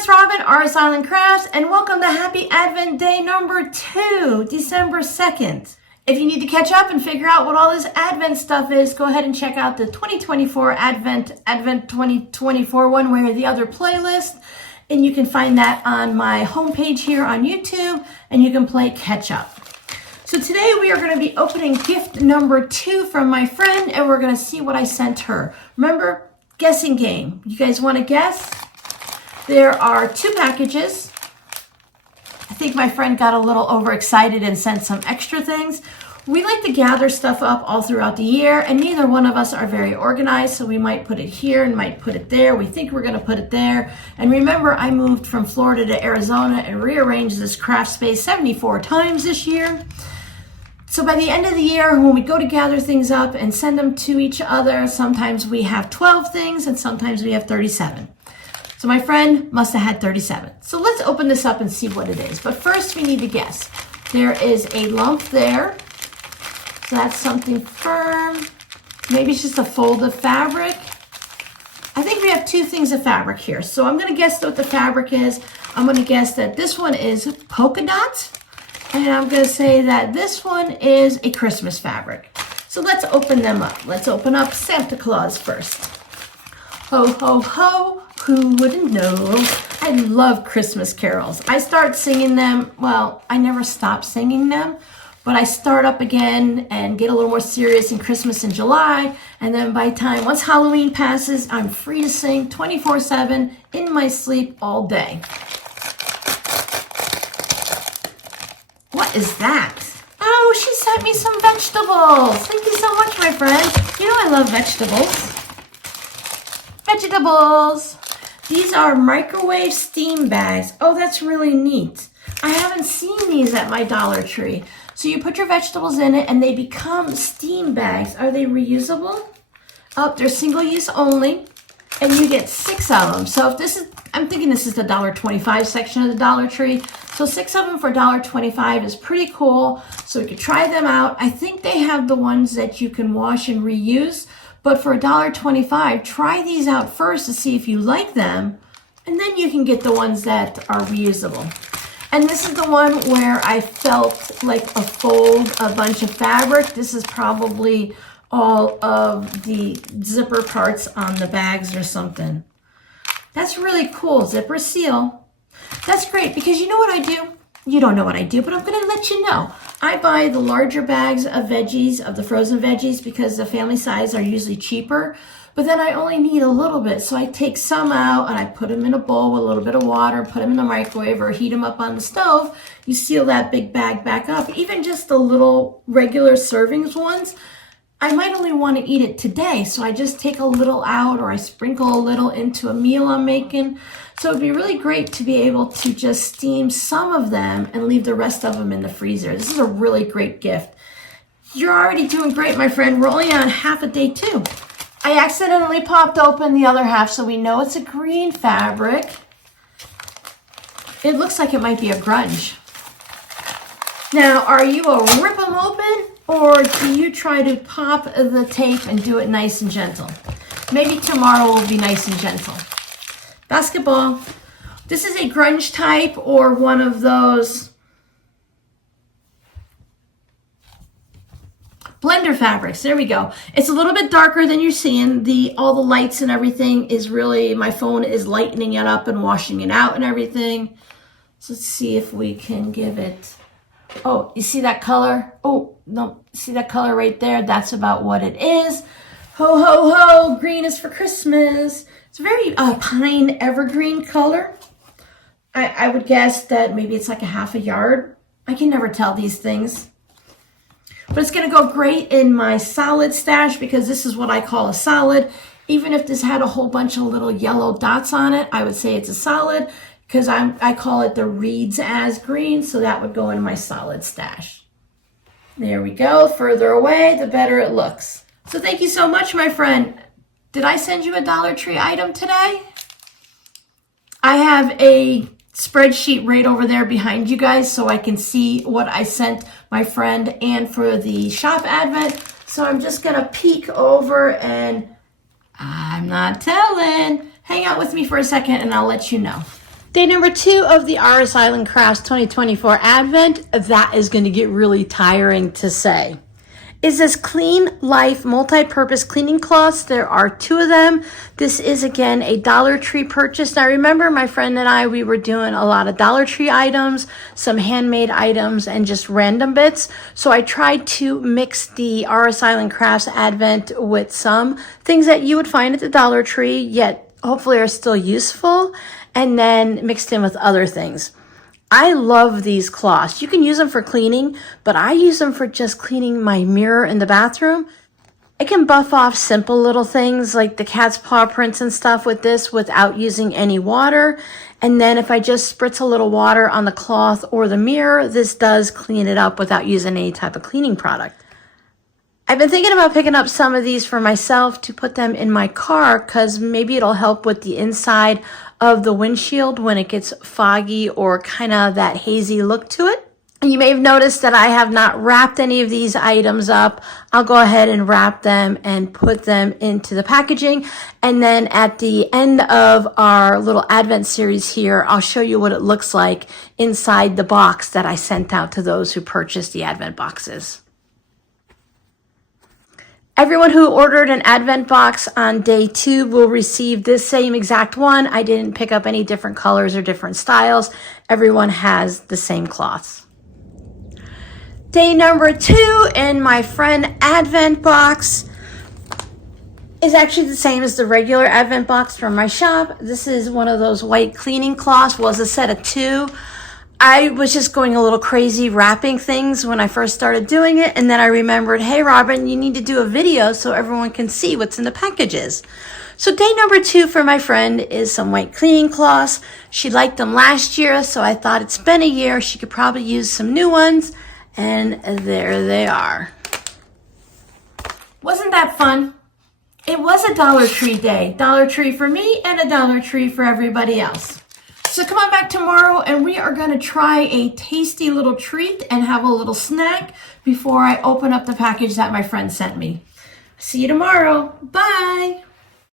it's Robin, RS Island Crafts, and welcome to Happy Advent Day number 2, December 2nd. If you need to catch up and figure out what all this Advent stuff is, go ahead and check out the 2024 Advent 2024 one way or the other playlist, and you can find that on my homepage here on YouTube, and you can play catch up. So today we are going to be opening gift number 2 from my friend, and we're going to see what I sent her. Remember, guessing game. You guys want to guess? There are 2 packages. I think my friend got a little overexcited and sent some extra things. We like to gather stuff up all throughout the year, and neither one of us are very organized, so we might put it here and might put it there. We think we're going to put it there. And remember, I moved from Florida to Arizona and rearranged this craft space 74 times this year. So by the end of the year, when we go to gather things up and send them to each other, sometimes we have 12 things and sometimes we have 37. So my friend must have had 37. So let's open this up and see what it is. But first we need to guess. There is a lump there. So that's something firm. Maybe it's just a fold of fabric. I think we have 2 things of fabric here. So I'm gonna guess what the fabric is. I'm gonna guess that this one is polka dot. And I'm gonna say that this one is a Christmas fabric. So let's open them up. Let's open up Santa Claus first. Ho, ho, ho. Who wouldn't know? I love Christmas carols. I start singing them, well, I never stop singing them, but I start up again and get a little more serious in Christmas in July, and then by the time, once Halloween passes, I'm free to sing 24/7 in my sleep all day. What is that? Oh, she sent me some vegetables. Thank you so much, my friend. You know I love vegetables. Vegetables. These are microwave steam bags. Oh, that's really neat. I haven't seen these at my Dollar Tree. So you put your vegetables in it and they become steam bags. Are they reusable? Oh, they're single use only. And you get 6 of them. So if this is, I'm thinking this is the $1.25 section of the Dollar Tree. So 6 of them for $1.25 is pretty cool. So we could try them out. I think they have the ones that you can wash and reuse. But for $1.25, try these out first to see if you like them, and then you can get the ones that are reusable. And this is the one where I felt like a bunch of fabric. This is probably all of the zipper parts on the bags or something. That's really cool, zipper seal. That's great, because you know what I do? You don't know what I do, but I'm gonna let you know. I buy the larger bags of veggies, of the frozen veggies, because the family size are usually cheaper, but then I only need a little bit. So I take some out and I put them in a bowl with a little bit of water, put them in the microwave or heat them up on the stove. You seal that big bag back up. Even just the little regular servings ones, I might only want to eat it today, so I just take a little out or I sprinkle a little into a meal I'm making. So it'd be really great to be able to just steam some of them and leave the rest of them in the freezer. This is a really great gift. You're already doing great, my friend. We're only on half a day 2. I accidentally popped open the other half, so we know it's a green fabric. It looks like it might be a grunge. Now, are you a rip them open, or do you try to pop the tape and do it nice and gentle? Maybe tomorrow will be nice and gentle. Basketball. This is a grunge type or one of those blender fabrics. There we go. It's a little bit darker than you're seeing. All the lights and everything is really, my phone is lightening it up and washing it out and everything. So let's see if we can give it. Oh, you see that color? Oh, no, see that color right there? That's about what it is. Ho, ho, ho, green is for Christmas. It's a very pine evergreen color. I would guess that maybe it's like a half a yard. I can never tell these things. But it's gonna go great in my solid stash because this is what I call a solid. Even if this had a whole bunch of little yellow dots on it, I would say it's a solid, because I call it the reads as green, so that would go in my solid stash. There we go. Further away, the better it looks. So thank you so much, my friend. Did I send you a Dollar Tree item today? I have a spreadsheet right over there behind you guys so I can see what I sent my friend and for the shop advent. So I'm just gonna peek over and I'm not telling. Hang out with me for a second and I'll let you know. Day number 2 of the RS Island Crafts 2024 Advent, that is going to get really tiring to say, is this Clean Life multi-purpose cleaning cloths. There are 2 of them. This is again a Dollar Tree purchase. Now remember, my friend and I, we were doing a lot of Dollar Tree items, some handmade items, and just random bits. So I tried to mix the RS Island Crafts Advent with some things that you would find at the Dollar Tree, yet hopefully are still useful, and then mixed in with other things. I love these cloths. You can use them for cleaning, but I use them for just cleaning my mirror in the bathroom. I can buff off simple little things like the cat's paw prints and stuff with this without using any water. And then if I just spritz a little water on the cloth or the mirror, this does clean it up without using any type of cleaning product. I've been thinking about picking up some of these for myself to put them in my car because maybe it'll help with the inside of the windshield when it gets foggy or kind of that hazy look to it. You may have noticed that I have not wrapped any of these items up. I'll go ahead and wrap them and put them into the packaging. And then at the end of our little Advent series here, I'll show you what it looks like inside the box that I sent out to those who purchased the Advent boxes. Everyone who ordered an Advent box on day 2 will receive this same exact one. I didn't pick up any different colors or different styles. Everyone has the same cloths. Day number 2 in my friend Advent box is actually the same as the regular Advent box from my shop. This is one of those white cleaning cloths. Well, it's a set of 2. I was just going a little crazy wrapping things when I first started doing it. And then I remembered, hey, Robin, you need to do a video so everyone can see what's in the packages. So day number 2 for my friend is some white cleaning cloths. She liked them last year, so I thought it's been a year. She could probably use some new ones. And there they are. Wasn't that fun? It was a Dollar Tree day. Dollar Tree for me and a Dollar Tree for everybody else. So come on back tomorrow and we are going to try a tasty little treat and have a little snack before I open up the package that my friend sent me. See you tomorrow. Bye.